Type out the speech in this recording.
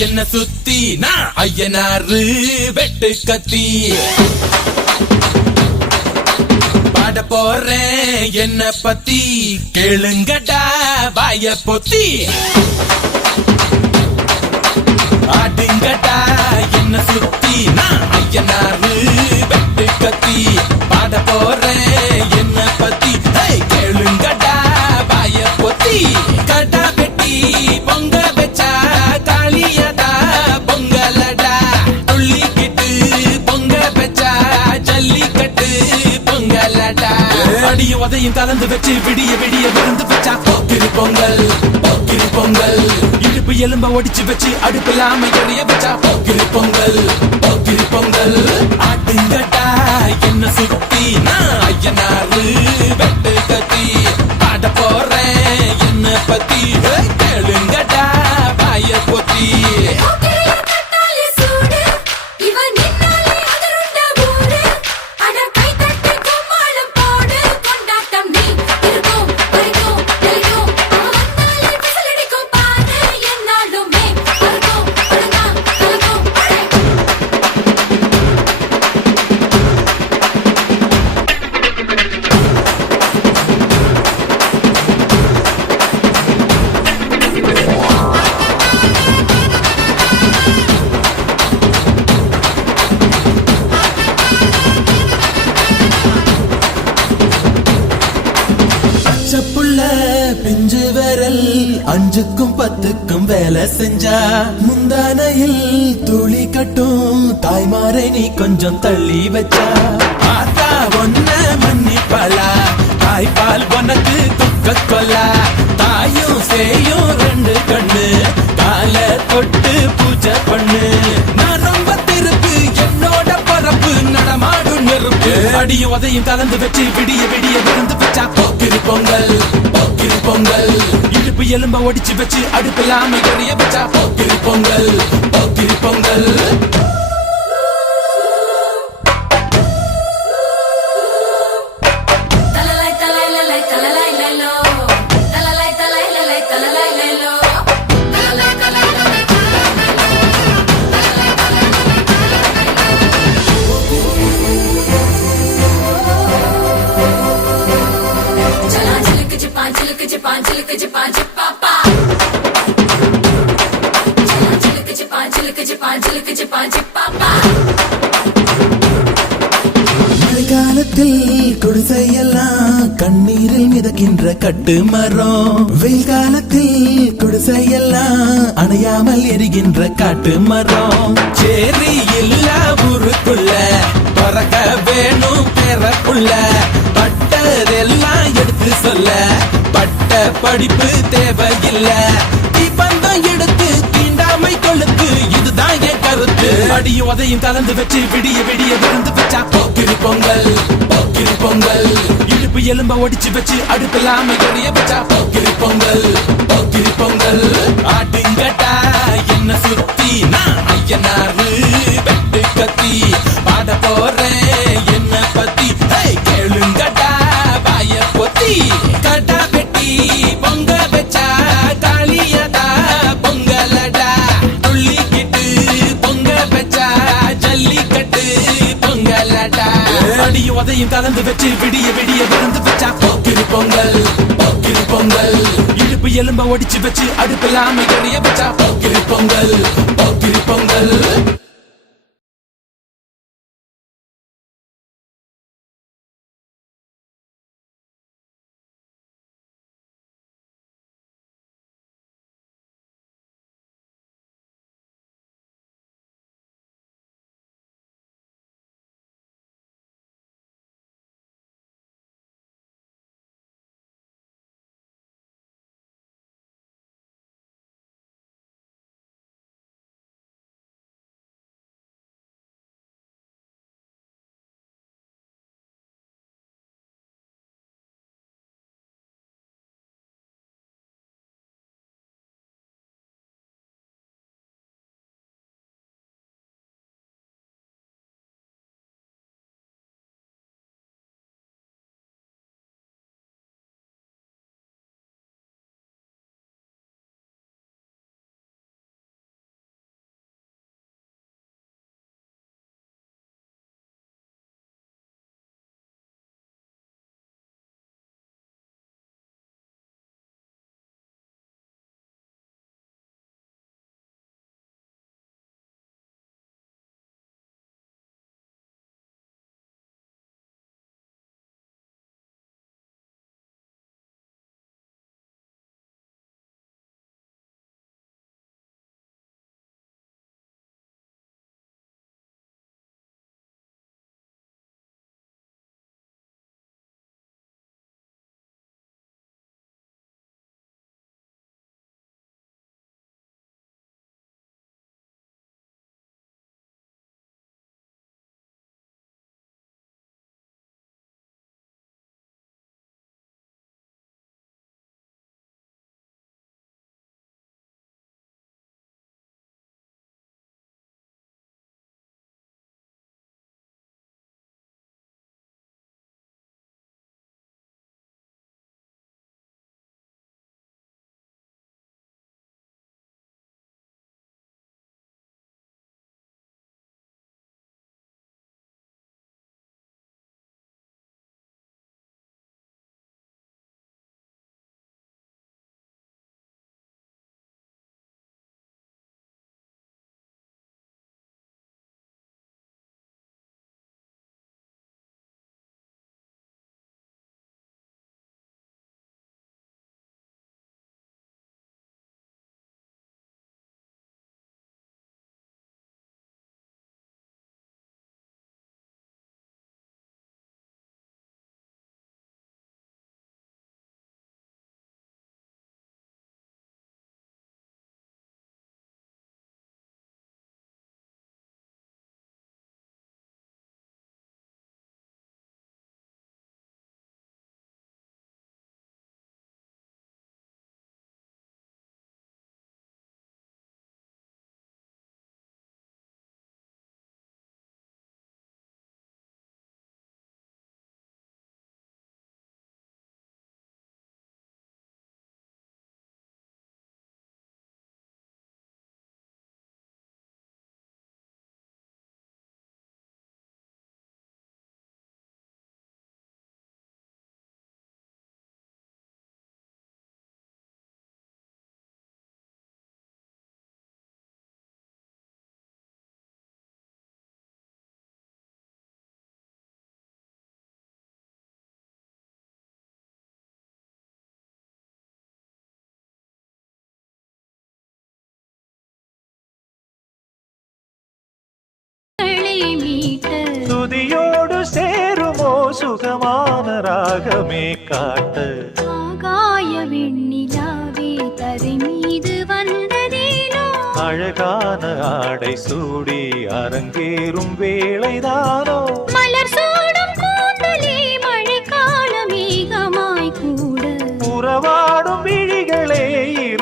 என்ன சுத்தி நான் ஐயனாரு வெட்டு கத்தி பாட போறேன் என்ன பத்தி கேளுங்கடா வாய பொத்தி ஆடுங்கடா என்ன சுத்தி நான் ஐயனாரு வெட்டு கத்தி பாட போறேன் என்ன பத்தி கேளுங்கடா வாய பொத்தி கடா வெட்டி பொங்க வச்சா காளியதா பொங்கலடா துள்ளிக்கிட்டு பொங்க வச்சா ஜல்லிக்கட்டு பொங்கலடா அடிய உதையும் கலந்து வச்சு விடிய விடிய விருந்து வச்சா போக்கிரி பொங்கல் போக்கிரி பொங்கல் இடுப்பு எலும்ப ஒடிச்சு வச்சு அடுப்பில்லாம எரிய வச்சா போக்கிரி பொங்கல் போக்கிரி பொங்கல் ஆட்டுங்கட்டா என்ன சுத்தி நான் ஐயனாரு வெட்டு கத்தி பாட போறேன் என்ன பத்தி கேளுங்கடா வாய பொத்தி புள்ள பிஞ்சு விரல் அஞ்சுக்கும் பத்துக்கும் வேலை செஞ்சா முந்தானையில் துளி கட்டும் தாய்மாரை நீ கொஞ்சம் தள்ளி வச்சா ஆத்தா ஒன்ன மன்னிப்பாளா தாய்ப்பால் உனக்கு துக்க கொல்லா தாயும் சேயும் ரெண்டு கண்ணு கால தொட்டு பூஜை பண்ணு நான் ரொம்ப திருப்பு என்னோட பரப்பு நடமாடும் நெருப்பு அடியும் உதையும் கலந்து வச்சு விடிய விடிய விருந்து வச்சா போக்கிரி பொங்கல் போக்கிரி பொங்கல் இடுப்பு எலும்ப ஒடிச்சு வச்சு அடுப்பில்லாம எரிய வச்சா போக்கிரி பொங்கல் போக்கிரி பொங்கல் மழைக்காலத்தில் குடிசையெல்லாம் கண்ணீரில் மிதக்கின்ற கட்டு மரம் வெயில் காலத்தில் குடிசையெல்லாம் அணையாமல் எரிகின்ற காட்டு மரம் சேரி இல்ல ஊருக்குள்ள பறக்க வேணும் பெறக்குள்ள பட்டதெல்லாம் எடுத்து சொல்ல பட்ட படிப்பு தேவையில்ல தீபந்தம் எடுத்து தீண்டாமை கொழுத்து இதுதான் என் கருத்து அடியும் உதையும் கலந்து வச்சு விடிய விடிய விருந்து வச்சா போக்கிரி பொங்கல் போக்கிரி பொங்கல் இடுப்பு எலும்ப ஒடிச்சு வச்சு அடுப்பில்லாம எரிய வச்சா போக்கிரி பொங்கல் போக்கிரி பொங்கல் ஆட்டுங்கட்டா என்ன சுத்தி நான் ஐயனாரு வெட்டு கத்தி பாட போறேன் என்ன பத்தி கேளுங்கட்டா வாய பொத்தி கடா வெட்டி பொங்க வச்சா காளியதா பொங்கலடா துள்ளிக்கிட்டு பொங்க வச்சா ஜல்லிக்கட்டு பொங்கலடா அடியும் உதையும் கலந்து வச்சு விடிய விடிய விருந்து வச்சா போக்கிரி பொங்கல் போக்கிரி பொங்கல் இடுப்பு எலும்ப ஒடிச்சு வச்சு அடுப்பில்லாம எரிய வச்சா போக்கிரி பொங்கல் போக்கிரி பொங்கல் ராகமே காட்ட ஆகாய வெண்ணிலாவே தரை மீது வந்ததேனோ அழகான ஆடை சூடி அரங்கேறும் வேளைதானோ